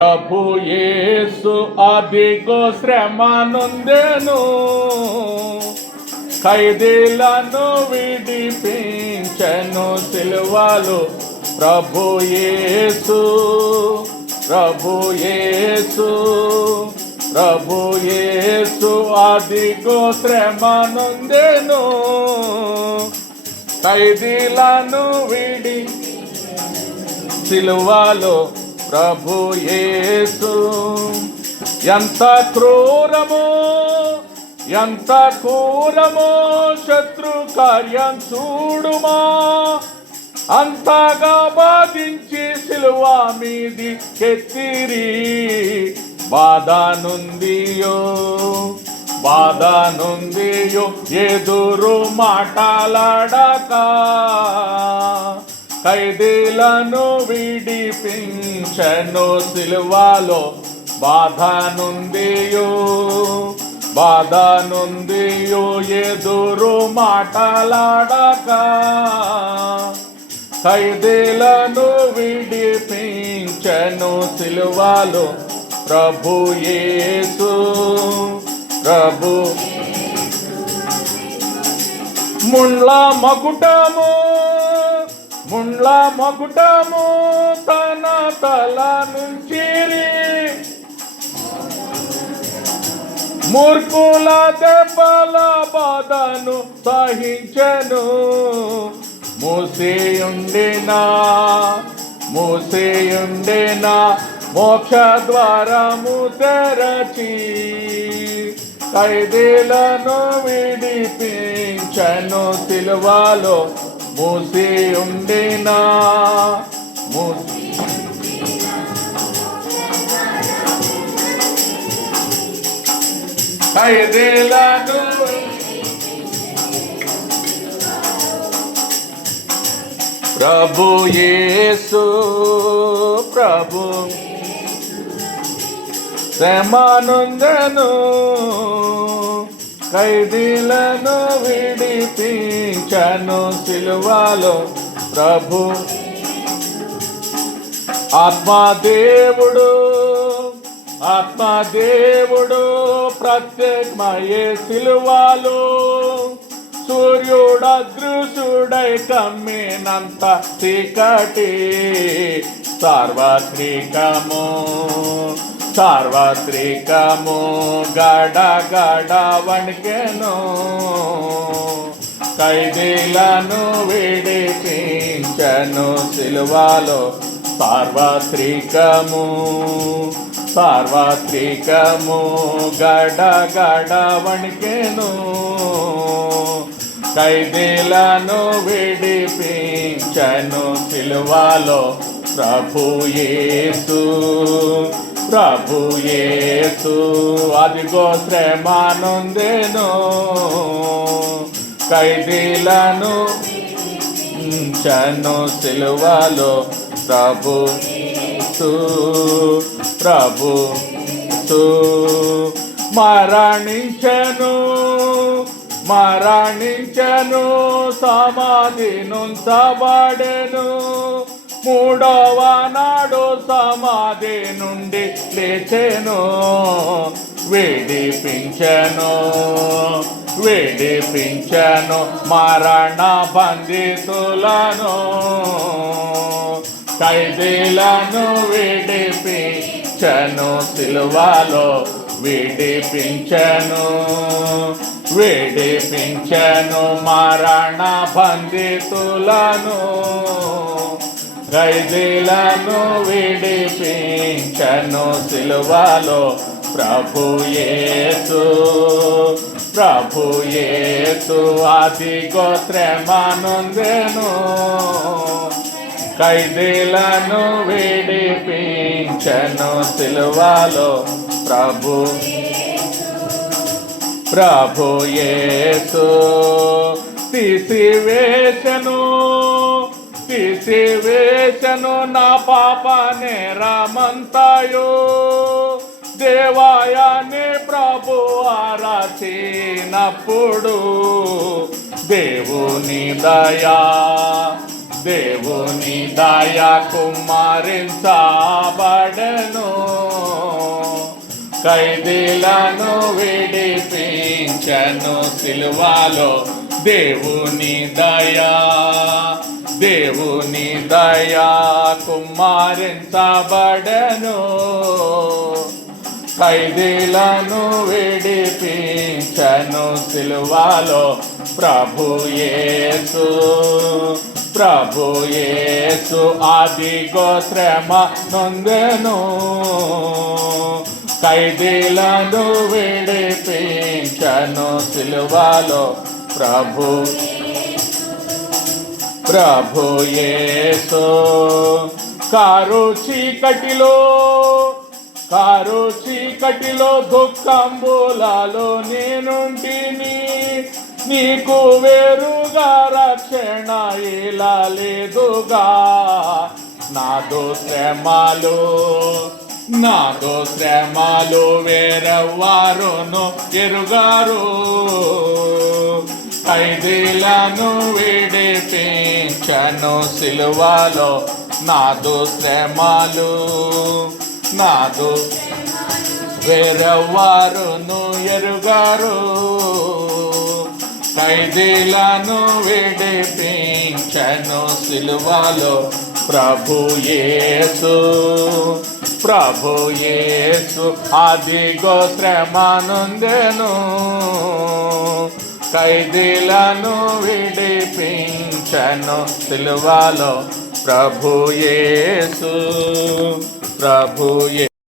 ప్రభు యేసు అదిగో శ్రమ నొందెను ఖైదీలను విడిపించను సిల్వలు. ప్రభు యేసు ప్రభు యేసు ప్రభు యేసు అదిగో శ్రమ నొందెను ఖైదీలను విడి సిల్వలో. ప్రభు యేసు. ఎంత క్రూరమో ఎంత క్రూరమో శత్రు కార్యం చూడుమా. అంతగా బాధించి సిలువ మీది కెత్తిరి. బాధ నుందియో బాధ నుందియో ఎదురు మాటలాడక. ఖైదీలను విడిపించను సిలువలో బాధ నుందియో బాధ నుందియో ఎదురు మాటలాడక. ఖైదీలను విడిపించను సిలువలో ప్రభు యేసు ప్రభు. ముండ్ల మకుటము ముండ్ల మకుటము తన తల నుంచి మూర్ఖుల దెబ్బల బాధను సహించను. మూసేయుండినా? మూసేయుండినా? మోక్ష ద్వారము తెరచి ఖైదీలను విడిపించను సిల్వాలో. మూసి ఉండినా మూసి ఖైదీలను ప్రభు యేసు ప్రభు శ్రమానందను ఖైదీలను విడిపించను సిలువలో ప్రభు. ఆత్మదేవుడు ఆత్మదేవుడు ప్రత్యేకమయ్యే సిలువాలు సిలువలో సూర్యుడదృశుడై కమ్మినంత చీకటి సార్వత్రికము. సార్వత్రికము గడ గడ వణికెను ఖైదీలను విడిపించను సిలువలో సార్వత్రికము సార్వత్రికము గడ గడ వణికెను ఖైదీలను విడిపించను సిలువలో ప్రభు యేసు ప్రభు యేసు అదిగో శ్రమానందేను. ఖైదీలను చను సిలువలో ప్రభు సు ప్రభు సు మరణించను. మరణించను. సమాధి నుంచబడెను మూడవ నాడు సమాధి నుండి లేచెను విడిపించెను విడిపించెను మరణ బంధితులను ఖైదీలను విడిపించను సిలువలో విడిపించను విడిపించను మరణ బంధితులను. ఖైదీలను విడిపించను సిలువలో ప్రభు యేసు ప్రభు యేసు ఆది గోత్రమానందెను ఖైదీలను విడిపించను సిలువలో ప్రభు ప్రభు యేసు. తీసివేశను తీసివేచను నా పాప నేరమంతాయో దేవాయని ప్రభు ఆరాచినప్పుడు దేవుని దయా దేవుని దయా కుమారించబడను ఖైదీలను విడిపించను సిల్వాలో దేవుని దయా. దేవుని దయా కుమారించబడను ఖైదీలను విడిపించను సిలువలో ప్రభు యేసు. ప్రభు యేసు ఆది శ్రమ నొందెను. ఖైదీలను విడిపించను సిలువలో ప్రభు ప్రభు యేసు. కారు చీకటిలో కారు చీకటిలో దుఃఖంబులలో నేనుంటిని నీకు వేరుగా రక్షణ ఇలా లేదుగా. నాదో శ్రమలు నాదో శ్రమలు వేరవ్వారును ఎరుగారు. ఖైదీలను నన్ను సిలువలో నాదు శ్రమలు నాదు వేరెవ్వారును ఎరుగారు. ఖైదీలను విడిపించను సిలువలో ప్రభు యేసు ప్రభు యేసు. అదిగో శ్రమనుందెను ఖైదీలను విడిపించను సిలువలో ప్రభుయేసు ప్రభుయే